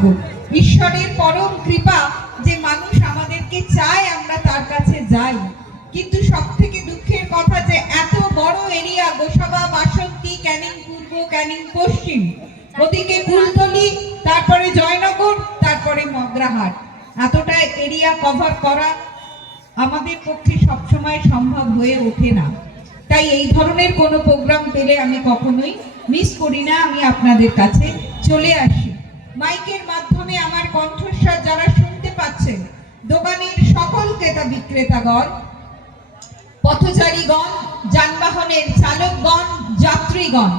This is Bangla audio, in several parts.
সৌভাগ্য ঈশ্বরের পরম কৃপা যে মানুষ আমাদেরকে চায় আমরা তার কাছে যাই। কিন্তু সব থেকে দুঃখের কথা যে এত বড় এরিয়া গোসাবা, বাসন্তী, ক্যানিং পূর্ব, ক্যানিং পশ্চিম। ওদিকে কুলতলি, তারপরে জয়নগর, তারপরে মগরাহাট। এতটা এরিয়া কভার করা আমাদের পক্ষে সবসময় সম্ভব হয়ে ওঠে না। তাই এই ধরনের কোনো প্রোগ্রাম পেলে আমি কখনোই মিস করি না। আমি আপনাদের কাছে চলে আসি। মাইকের মাধ্যমে আমার কণ্ঠস্বর যারা শুনতে পাচ্ছেন, দোকানের সকল ক্রেতা বিক্রেতাগণ, পথচারীগণ, যানবাহনের চালকগণ, যাত্রীগণ,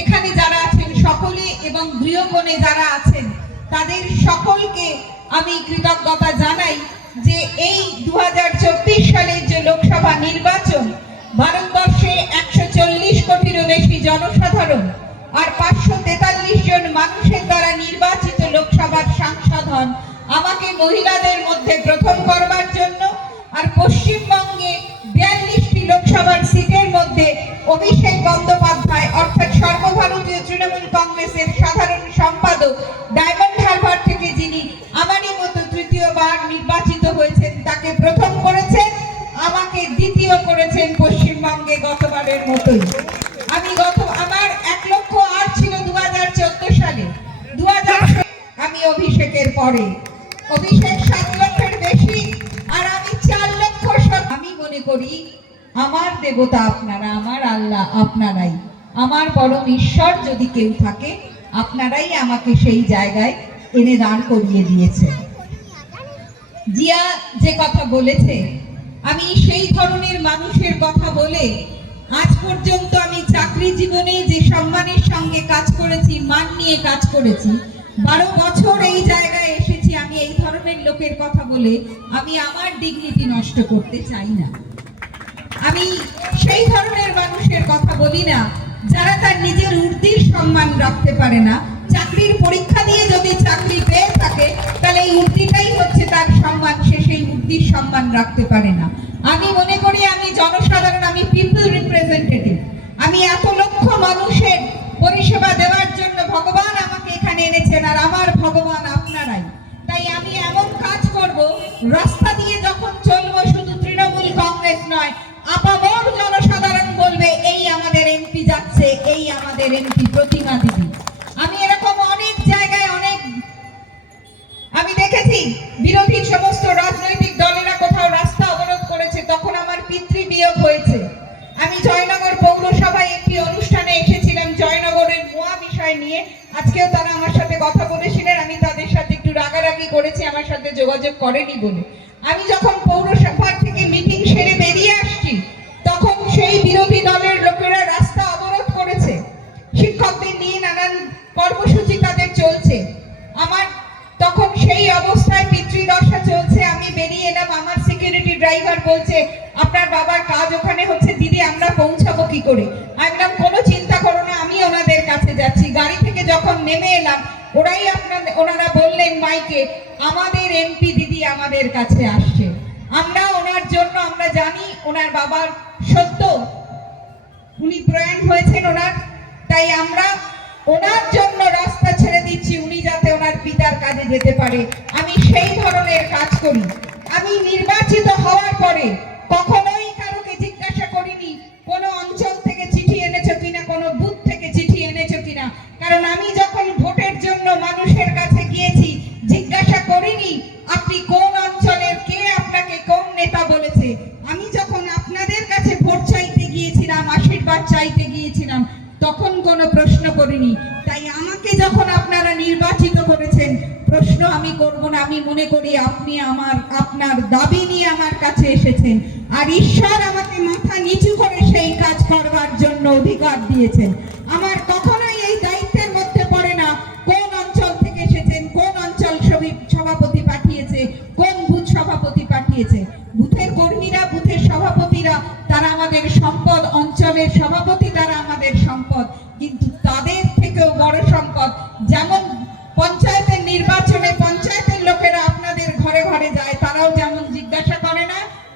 এখানে যারা আছেন সকলে এবং গৃহকোণে যারা আছেন, তাদের সকলকে আমি কৃতজ্ঞতা জানাই যে এই দু হাজার চব্বিশ সালের যে লোকসভা নির্বাচন, ভারতবর্ষে একশো চল্লিশ কোটিরও বেশি জনসাধারণ আর পাঁচশো তেতাল্লিশ জন মানুষের দ্বারা নির্বাচিত লোকসভার সাংসদ হন আমাকে মহিলাদের মধ্যে প্রথম করবার জন্য আর পশ্চিমবঙ্গে বিয়াল্লিশটি লোকসভার সিটের মধ্যে অভিষেক বন্দ্যোপাধ্যায়, অর্থাৎ সর্বভারতীয় তৃণমূল কংগ্রেসের সাধারণ সম্পাদক ডায়মন্ড হারবার থেকে যিনি আমারই মতো তৃতীয়বার নির্বাচিত হয়েছেন, তাকে প্রথম করেছেন, আমাকে দ্বিতীয় করেছেন পশ্চিমবঙ্গে গতবারের মতোই। আমি গত অভিষেকের পরে। অভিষেক সাত লক্ষের বেশি, আর আমি চার লক্ষ আমি মনে করি, আমার দেবতা আপনারা, আমার আল্লাহ আপনারাই। আমার পরম ঈশ্বর যদি কেউ থাকে, আপনারাই আমাকে সেই জায়গায় এনে দাঁড় করিয়ে দিয়েছে জিয়া যে কথা বলেছে, আমি সেই ধরনের মানুষের কথা বলে, আজ পর্যন্ত আমি চাকরি জীবনে যে সম্মানের সঙ্গে কাজ করেছি, মান নিয়ে কাজ করেছি বারো বছর এই জায়গায় এসেছি, আমি এই ধরনের লোকের কথা বলে আমি আমার ডিগনিটি নষ্ট করতে চাই না। আমি সেই ধরনের মানুষের কথা বলি না, যারা তার নিজের উর্দির সম্মান রাখতে পারে না। চাকরির পরীক্ষা দিয়ে যদি চাকরি পেয়ে থাকে, তাহলে এই উর্দিটাই হচ্ছে তার সম্মান, সে সেই উর্দির সম্মান রাখতে পারে না। আমি মনে করি আমি জনসাধারণ, আমি পিপল রিপ্রেজেন্টেটিভ আমি এত লক্ষ মানুষের পরিষেবা দেওয়ার ভগবান আমাকে এখানে এনেছেন আর আমার ভগবান আপনারাই। তাই আমি এমন কাজ করব, রাস্তা দিয়ে যখন চলবো শুধু তৃণমূল কংগ্রেস নয়, আপামর জনসাধারণ বলবে, এই আমাদের এমপি যাচ্ছে, এই আমাদের এমপি প্রতিমা দিদি রাগারাগি করেছি, আমার সাথে যোগাযোগ করেনি বলে। আমি যখন পৌরসভা থেকে মিটিং সেরে বেরিয়ে আসছি, তখন সেই বিরোধী দলের লোকেরা রাস্তা অবরোধ করেছে। শিক্ষকদের নিয়ে নানান কর্মসূচি তাদের চলছে। আমার তখন সেই অবস্থায় পিতৃদশা চলছে, আমি বেরিয়ে এলাম, আমার সিকিউরিটি ড্রাইভার বলছে, আপনার বাবার কাজ ওখানে হচ্ছে, দিদি আমরা পৌঁছাবো কি করে? আমি বললাম, কোনো চিন্তা করো না আমি ওনাদের কাছে যাচ্ছি। গাড়ি থেকে যখন নেমে এলাম ওরাই আপনাদের ওনারা বললেন, মাইকে, আমাদের এমপি দিদি আমাদের কাছে আসছে। আমরা ওনার জন্য, আমরা জানি ওনার বাবার সত্য। উনি প্রয়াণ হয়েছেন ওনার। তাই আমরা ওনার জন্য রাস্তা ছেড়ে দিচ্ছি, উনি যাতে ওনার পিতার কাজে যেতে পারে। আমি সেই ধরনের কাজ করি। আমি নির্বাচিত হওয়ার পরে কখনোই মনে করি আপনি আমার, আপনার দাবি নিয়ে আমার কাছে এসেছেন। আর ঈশ্বর আমাকে মাথা নিচু করে সেই কাজ করবার জন্য অধিকার দিয়েছেন। আমার কখনোই এই দায়িত্বের মধ্যে পড়ে না কোন অঞ্চল থেকে এসেছেন, কোন অঞ্চল সভি- সভাপতি পাঠিয়েছে, কোন বুথ সভাপতি পাঠিয়েছে। বুথের কর্মীরা, বুথের সভাপতিরা, তারা আমাদের সম্পদ অঞ্চলের সভাপতি, তারা আমাদের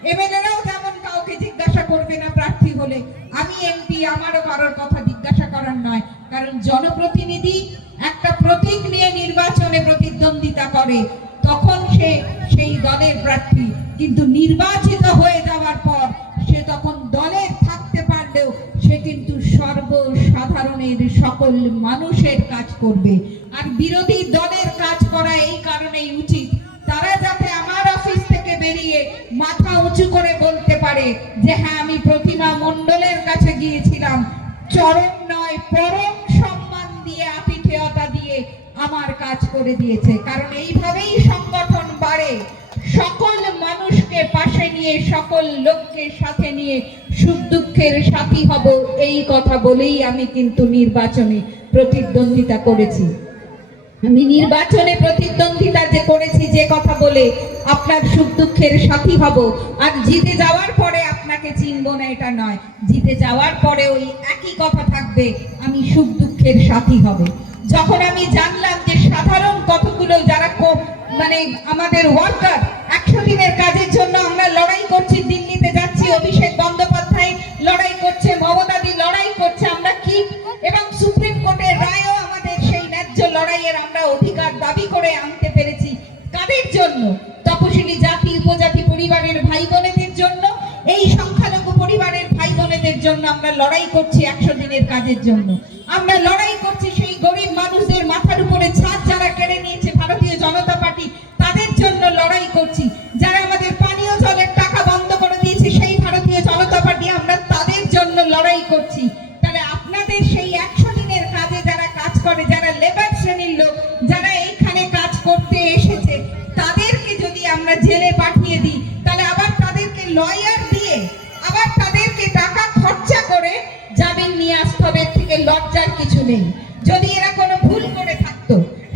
এমএলএরাও যেমন কাউকে জিজ্ঞাসা করবে না প্রার্থী হলে। আমি এমপি, আমারও কারোর কথা জিজ্ঞাসা করার নয়। কারণ জনপ্রতিনিধি একটা প্রতীক নিয়ে নির্বাচনে প্রতিদ্বন্দ্বিতা করে, তখন সে সেই দলের প্রার্থী। কিন্তু নির্বাচিত হয়ে যাওয়ার পর সে তখন দলের থাকতে পারলেও সে কিন্তু সর্বসাধারণের সকল মানুষের কাজ করবে। আর বিরোধী দলের উঁচু করে বলতে পারে যে হ্যাঁ আমি প্রতিমা মণ্ডলের কাছে গিয়েছিলাম। চরম নয়, পরম সম্মান দিয়ে আতিথেয়তা দিয়ে আমার কাজ করে দিয়েছে। কারণ এইভাবেই সংগঠন বাড়ে। সকল মানুষকে পাশে নিয়ে, সকল লোককে সাথে নিয়ে সুখ দুঃখের সাথী হব, এই কথা বলেই আমি কিন্তু নির্বাচনে প্রতিদ্বন্দ্বিতা করেছি। আমি নির্বাচনে প্রতিদ্বন্দ্বিতা যে করেছি, যে কথা বলে আপনার সুখ দুঃখের সাথী হব। আর জিতে যাওয়ার পরে আপনাকে চিনব না, এটা নয়। জিতে যাওয়ার পরে ওই একই কথা থাকবে, আমি সুখ দুঃখের সাথী হব। যখন আমি জানলাম যে সাধারণ কতগুলো যারা মানে আমাদের ওয়ার্কার, একশো দিনের কাজের জন্য আমরা লড়াই করছি, দিল্লিতে যাচ্ছি, অভিষেক বন্দ্যোপাধ্যায় লড়াই করছে মমতাদি লড়াই করছে, আমরা কি? এবং করে আনতে পেরেছি। কাদের জন্য? তপশিলি জাতি, উপজাতি, পরিবারের ভাই বোনেদের জন্য। এই সংখ্যালঘু পরিবারের ভাই বোনেদের জন্য আমরা লড়াই করছি একশো দিনের কাজের জন্য। আমরা লড়াই করছি সেই গরিব মানুষদের মাথার উপরে ছাদ যারা কেড়ে নিয়েছে ভারতীয় জনতা পার্টি, তাদের জন্য লড়াই করছি। লয়ার দিয়ে আবার তাদেরকে টাকা খরচা করে জামিন নিয়ে আসতে হবে থেকে লজ্জার কিছু নেই। যদি এরা কোনো ভুল করে থাকতো,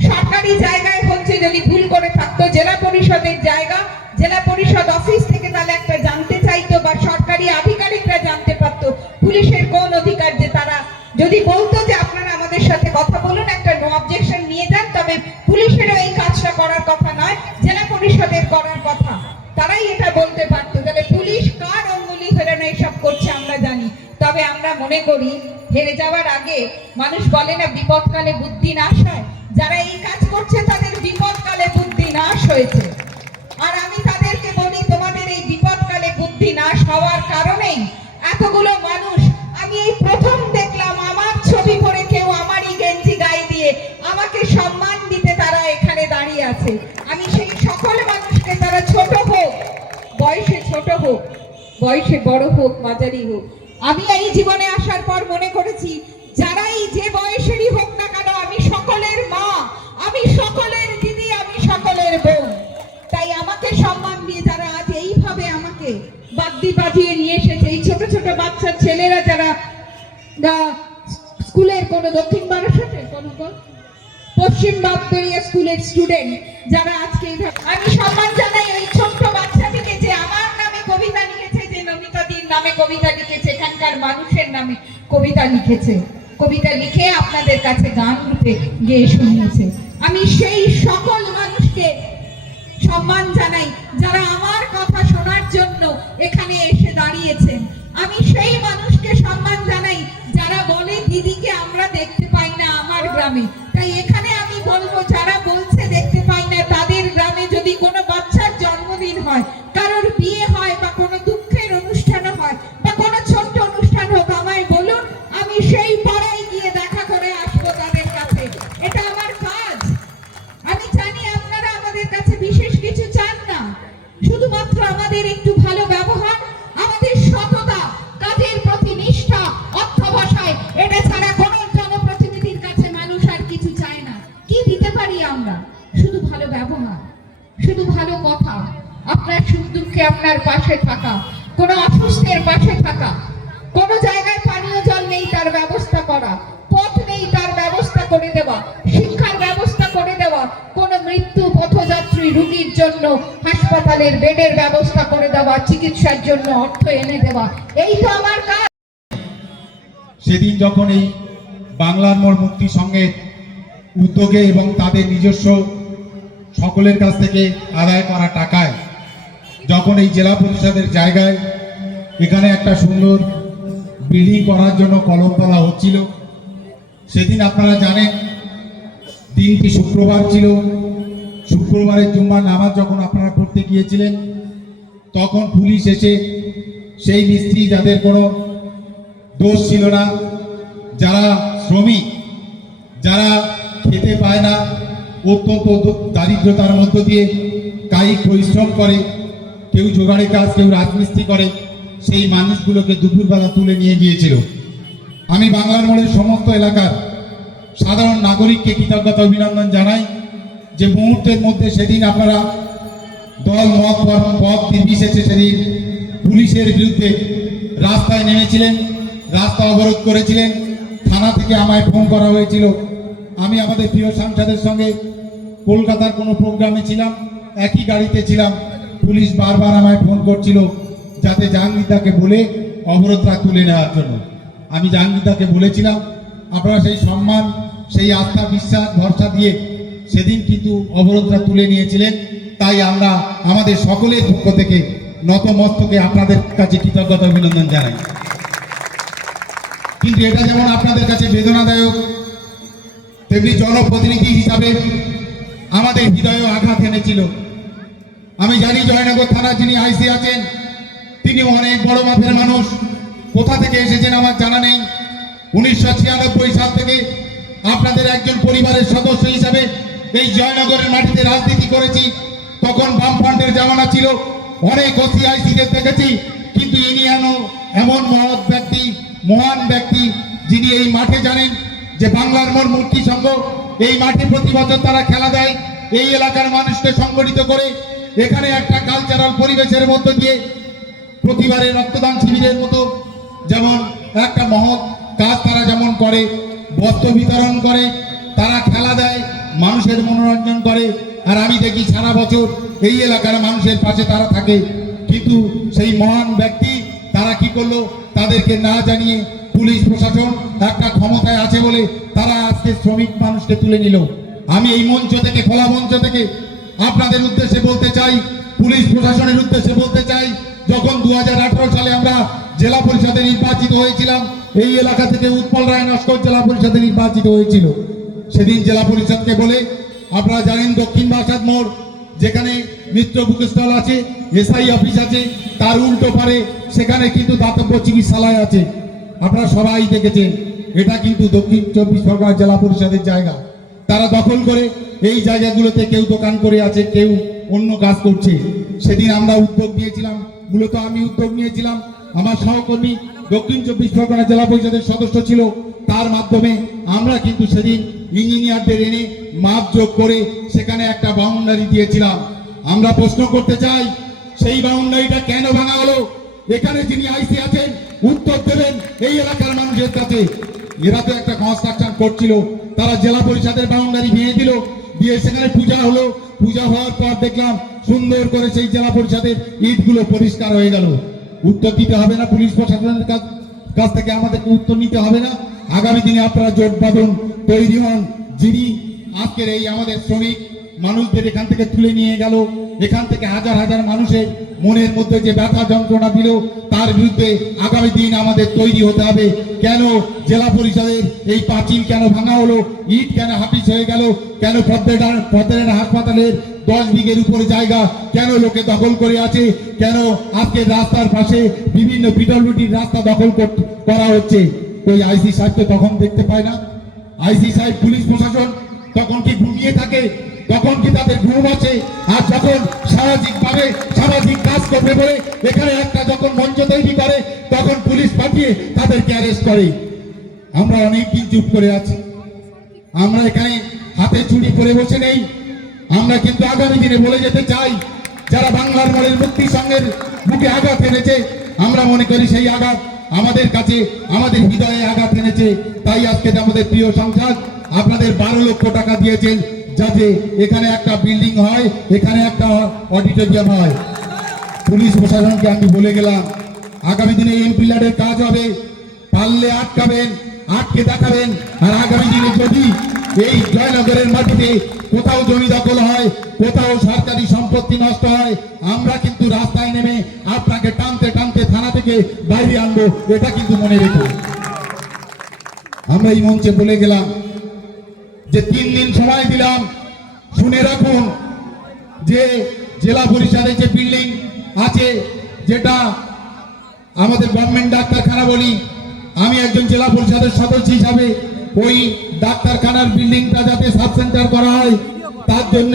সরকারি জায়গায় হচ্ছে যদি ভুল করে থাকতো, জেলা পরিষদের জায়গা, জেলা পরিষদ অফিস থেকে তাহলে একটা জানতে চাইতো বা সরকারি আধিকারিকরা জানতে পারতো, পুলিশের কোন অধিকার যে তারা, যদি বলতো যে আপনারা আমাদের সাথে কথা বলুন, একটা নো অবজেকশন নিয়ে যান, তবে পুলিশেরও এই কাজটা করার কথা নয়, জেলা পরিষদের করার কথা। তারাই এটা বলতে পারতো তবে আমরা মনে করি, হেরে যাওয়ার আগে মানুষ বলে না, বিপদকালে বুদ্ধি নাশ হয়। যারা এই কাজ করছে, তাদের বিপদকালে বুদ্ধি নাশ হয়েছে। আর আমি তাদেরকে বলি, তোমাদের এই বিপদকালে বুদ্ধি নাশ হওয়ার কারণেই এতগুলো মানুষ, আমি এই প্রথম দেখলাম, আমার ছবি পরে কেউ আমারই গেঞ্জি গায়ে দিয়ে আমাকে সম্মান দিতে তারা এখানে দাঁড়িয়ে আছে। আমি সেই সকল মানুষকে, তারা ছোট হোক, বয়সে ছোট হোক, বয়সে বড় হোক, মাঝারি হোক আমি এই জীবনে আসার পর মনে করেছি, যারাই যে বয়সেরই হোক না কেন, আমি সকলের মা, আমি সকলের দিদি, আমি সকলের বোন। তাই আমাকে সম্মান দিয়ে যারা আজ এইভাবে আমাকে বাদ্যি বাজিয়ে নিয়ে এসেছে, এই ছোট ছোট বাচ্চা ছেলেরা যারা স্কুলের কোনো দক্ষিণ বারাসাতে কোনো পশ্চিম বাগদরিয়া স্কুলের স্টুডেন্ট যারা আজকে আমি সম্মান জানাই নামে কবিতা লিখেছে, এখানকার মানুষের নামে কবিতা লিখেছে। কবিতা লিখে আপনাদের কাছে গান রূপে গেয়ে শুনিয়েছে। আমি সেই সকল মানুষকে সম্মান জানাই, যারা আমার দুঃখে পাশে থাকা, কোনো অসুস্থের পাশে থাকা, কোনো জায়গায় পানীয় জল নেই তার ব্যবস্থা করা, পথ নেই তার ব্যবস্থা করে দেওয়া, শিক্ষার ব্যবস্থা করে দেওয়া, কোনো মৃত্যু পথযাত্রী রুগীর জন্য হাসপাতালের বেডের ব্যবস্থা করে দেওয়া, চিকিৎসার জন্য অর্থ এনে দেওয়া, এই তো আমার কাজ। সেদিন যখন এই বাংলার মোড় মুক্তি সঙ্গে উদ্যোগে এবং তাদের নিজস্ব সকলের কাছ থেকে আদায় করা টাকায় যখন এই জেলা পরিষদের জায়গায় এখানে একটা সুন্দর বিল্ডিং করার জন্য কলম তোলা হচ্ছিল, সেদিন আপনারা জানেন, দিনটি শুক্রবার ছিল। শুক্রবারের জুম্মার নামাজ যখন আপনারা করতে গিয়েছিলেন, তখন পুলিশ এসে সেই মিস্ত্রি যাদের কোনো দোষ ছিল না, যারা শ্রমিক, যারা খেতে পায় না, অত্যন্ত দারিদ্রতার মধ্য দিয়ে কায়িক পরিশ্রম করে কেউ জোগাড়ে কাজ, কেউ রাজমিস্ত্রি করে, সেই মানুষগুলোকে দুপুরবেলা তুলে নিয়ে গিয়েছিল। আমি বাংলার মোড়ের সমস্ত এলাকার সাধারণ নাগরিককে কৃতজ্ঞতা অভিনন্দন জানাই যে মুহূর্তের মধ্যে সেদিন আপনারা দল, মত পথ নির্বিশেষে সেদিন পুলিশের বিরুদ্ধে রাস্তায় নেমেছিলেন, রাস্তা অবরোধ করেছিলেন, থানা থেকে আমায় ফোন করা হয়েছিল। আমি আমাদের প্রিয় সাংসদের সঙ্গে কলকাতার কোনো প্রোগ্রামে ছিলাম, একই গাড়িতে ছিলাম। পুলিশ বারবার আমায় ফোন করছিল যাতে জাহাঙ্গীরদাকে বলে অবরোধটা তুলে নেওয়ার জন্য। আমি জাহাঙ্গীরদাকে বলেছিলাম, আপনারা সেই সম্মান, সেই আস্থা, বিশ্বাস, ভরসা দিয়ে সেদিন কিন্তু অবরোধটা তুলে নিয়েছিলেন। তাই আমরা আমাদের সকলের পক্ষ থেকে নতমস্তকে আপনাদের কাছে কৃতজ্ঞতা অভিনন্দন জানাই। কিন্তু এটা যেমন আপনাদের কাছে বেদনাদায়ক, তেমনি জনপ্রতিনিধি হিসাবে আমাদের হৃদয়েও আঘাত এনেছিল। আমি জানি জয়নগর থানা যিনি আইসি আছেন, তিনি অনেক বড় মাপের মানুষ। কোথা থেকে এসেছেন আমার জানা নেই। উনিশশো ছিয়ানব্বই সাল থেকে আপনাদের একজন পরিবারের সদস্য হিসাবে এই জয়নগরের মাটিতে রাজনীতি করেছি। তখন বামফ্রন্টের জামানা ছিল, অনেক ওসি আইসিদের দেখেছি। কিন্তু ইনি এমন মহৎ ব্যক্তি, মহান ব্যক্তি, যিনি এই মাঠে জানেন যে বাংলার মোড় মূর্তি সংঘ, এই মাঠে প্রতি বছর তারা খেলা দেয়। এই এলাকার মানুষকে সংগঠিত করে এখানে একটা কালচারাল পরিবেশের মধ্য দিয়ে প্রতিবারের রক্তদান শিবিরের মতো যেমন একটা মহৎ কাজ তারা যেমন করে, বস্ত্র বিতরণ করে, তারা খেলা দেয়, মানুষের মনোরঞ্জন করে। আর আমি দেখি সারা বছর এই এলাকার মানুষের পাশে তারা থাকে। কিন্তু সেই মহান ব্যক্তি তারা কি করল? তাদেরকে না জানিয়ে পুলিশ প্রশাসন একটা ক্ষমতায় আছে বলে তারা আজকে শ্রমিক মানুষকে তুলে নিল। আমি এই মঞ্চ থেকে, খোলা মঞ্চ থেকে আপনাদের উদ্দেশ্যে বলতে চাই, পুলিশ প্রশাসনের উদ্দেশ্যে বলতে চাই, যখন দু হাজার আঠারো সালে আমরা জেলা পরিষদে নির্বাচিত হয়েছিলাম, এই এলাকা থেকে উৎপল রায় নস্কর জেলা পরিষদে নির্বাচিত হয়েছিল। সেদিন জেলা পরিষদকে বলে, আপনারা জানেন দক্ষিণ বাসাদ মোড়, যেখানে মিত্র বুকস্টল আছে, এসআই অফিস আছে, তার উল্টো পারে সেখানে কিন্তু দাতব্য চিকিৎসালয় আছে। আপনারা সবাই দেখেছেন, এটা কিন্তু দক্ষিণ চব্বিশ পরগনা জেলা পরিষদের জায়গা। তারা দখল করে, এই জায়গাগুলোতে কেউ দোকান করে আছে, কেউ অন্য কাজ করছে। সেদিন আমরা উদ্যোগ নিয়েছিলাম, মূলত আমি উদ্যোগ নিয়েছিলাম। আমার সহকর্মী দক্ষিণ চব্বিশ পরগনা জেলা পরিষদের সদস্য ছিল, তার মাধ্যমে আমরা কিন্তু সেদিন ইঞ্জিনিয়ারদের এনে মাপ যোগ করে সেখানে একটা বাউন্ডারি দিয়েছিলাম। আমরা প্রশ্ন করতে চাই, সেই বাউন্ডারিটা কেন ভাঙা হলো? এখানে যিনি আইসি আছেন, উত্তর দেবেন এই এলাকার মানুষের কাছে। এরা তো একটা কনস্ট্রাকশন করছিল তারা জেলা পরিষদের বাউন্ডারি ভেঙে দিল। দিয়ে সেখানে পূজা হলো। পূজা হওয়ার পর দেখলাম সুন্দর করে সেই জেলা পরিষদের ইটগুলো পরিষ্কার হয়ে গেল। উত্তর দিতে হবে না পুলিশ প্রশাসনের কাছ কাছ থেকে, আমাদেরকে উত্তর নিতে হবে না। আগামী দিনে আপনারা জোট বাঁধুন তৈরি হন। যিনি আজকের এই আমাদের শ্রমিক মানুষদের এখান থেকে তুলে নিয়ে গেল। এখান থেকে হাজার হাজার মানুষের মনের মধ্যে যে ব্যথা যন্ত্রণা দিল, তার বিরুদ্ধে আগামী দিন আমাদের তৈরি হতে হবে। কেন জেলা পরিষদের এই পাঁচিল কেন ভাঙা হলো? ইট কেন হাফিস হয়ে গেল? কেন পদ্মের পদ্মের হাসপাতালের দশ বিঘের উপরে জায়গা কেন লোকে দখল করে আছে? কেন আজকে রাস্তার পাশে বিভিন্ন পিডব্লিউডির রাস্তা দখল করা হচ্ছে? ওই আইসি সাহেব তো তখন দেখতে পায় না। আইসি সাহেব পুলিশ প্রশাসন তখন কি ঘুমিয়ে থাকে, তখন কি তাদের ঘুম আছে আর যখন সামাজিক ভাবে সামাজিক কাজ করবে বলে এখানে একটা যখন মঞ্চ তৈরি করে, তখন পুলিশ পাঠিয়ে তাদেরকে অ্যারেস্ট করে। আমরা অনেক দিন চুপ করে আছি। আমরা এখানে হাতে চুরি করে বসে নেই। আমরা কিন্তু আগামী দিনে বলে যেতে চাই, যারা বাংলার মোড়ের মুক্তি সংঘের বুকে আঘাত এনেছে, আমরা মনে করি সেই আঘাত আমাদের কাছে, আমাদের হৃদয়ে আঘাত এনেছে। তাই আজকে আমাদের প্রিয় সংসদ আপনাদের বারো লক্ষ টাকা দিয়েছেন যাতে এখানে একটা বিল্ডিং হয়, এখানে একটা অডিটোরিয়াম হয়। পুলিশ প্রশাসনকে আমি বলে গেলাম, আগামী দিনে এই পিলারের কাজ হবে, পারলে আটকাবেন, আটকে দেখাবেন, আর আগামী দিনে যদি এই জয়নগরের মাটিতে কোথাও জমি দখল হয়, কোথাও সরকারি সম্পত্তি নষ্ট হয়, আমরা কিন্তু রাস্তায় নেমে আপনাকে টানতে টানতে থানা থেকে বাইরে আনব, এটা কিন্তু মনে রেখো। আমরা এই মঞ্চে বলে গেলাম যে তিন দিন সময় দিলাম, শুনে রাখুন যে জেলা পরিষদের যে বিল্ডিং আছে, যেটা আমাদের গভর্নমেন্ট ডাক্তারখানা বলি, আমি একজন জেলা পরিষদের সদস্য হিসাবে ওই ডাক্তারখানার বিল্ডিংটা যাতে সাব সেন্টার করা হয়, তার জন্য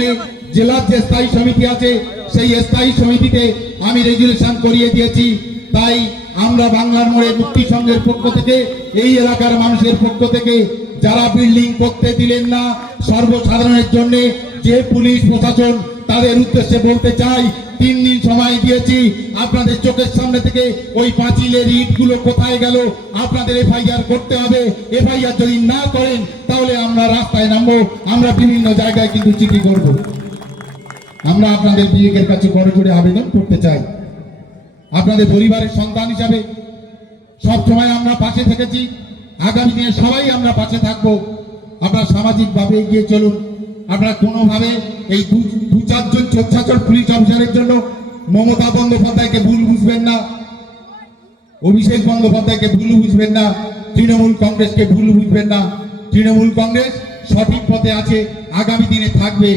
জেলার যে স্থায়ী সমিতি আছে, সেই স্থায়ী সমিতিতে আমি রেজুলেশন করিয়ে দিয়েছি। তাই আমরা বাংলার মোড়ে মুক্তি সংঘের পক্ষ থেকে, এই এলাকার মানুষের পক্ষ থেকে যারা বিল্ডিং করতে দিলেন না, সর্বসাধারণের জন্য যে পুলিশ প্রশাসন তাদের উদ্দেশ্যে বলতে চাই, তিন দিন সময় দিয়েছি, আপনাদের চোখের সামনে থেকে ওই পাঁচিলের ইটগুলো কোথায় গেল, আপনাদের এফআইআর করতে হবে। এফআইআর যদি না করেন, তাহলে আমরা রাস্তায় নামবো, আমরা বিভিন্ন জায়গায় কিন্তু চিঠি করব। আমরা আপনাদের বিবেকের কাছে বড় জোরে আবেদন করতে চাই। আপনাদের পরিবারের সন্তান হিসাবে সব সময় আমরা পাশে থেকেছি। আগামী দিনে সবাই আমরা পাশে থাকব। আপনারা সামাজিকভাবে এগিয়ে চলুন। আপনারা কোনোভাবে এই দু চারজন চোচ্ছাচর পুলিশ অফিসারের জন্য মমতা বন্দ্যোপাধ্যায়কে ভুল বুঝবেন না, অভিষেক বন্দ্যোপাধ্যায়কে ভুল বুঝবেন না, তৃণমূল কংগ্রেসকে ভুল বুঝবেন না। তৃণমূল কংগ্রেস সঠিক পথে আছে, আগামী দিনে থাকবে।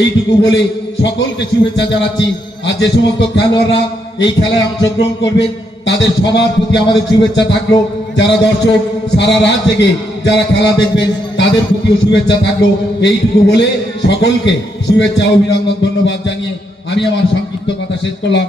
এইটুকু বলে সকলকে শুভেচ্ছা জানাচ্ছি। আর যে সমস্ত খেলোয়াড়রা এই খেলায় অংশগ্রহণ করবেন, তাদের সবার প্রতি আমাদের শুভেচ্ছা থাকল। যারা দর্শক সারা রাত থেকে যারা খেলা দেখবেন, তাদের প্রতিও শুভেচ্ছা থাকল। এইটুকু বলে সকলকে শুভেচ্ছা, অভিনন্দন, ধন্যবাদ জানিয়ে আমি আমার সংক্ষিপ্ত কথা শেষ করলাম।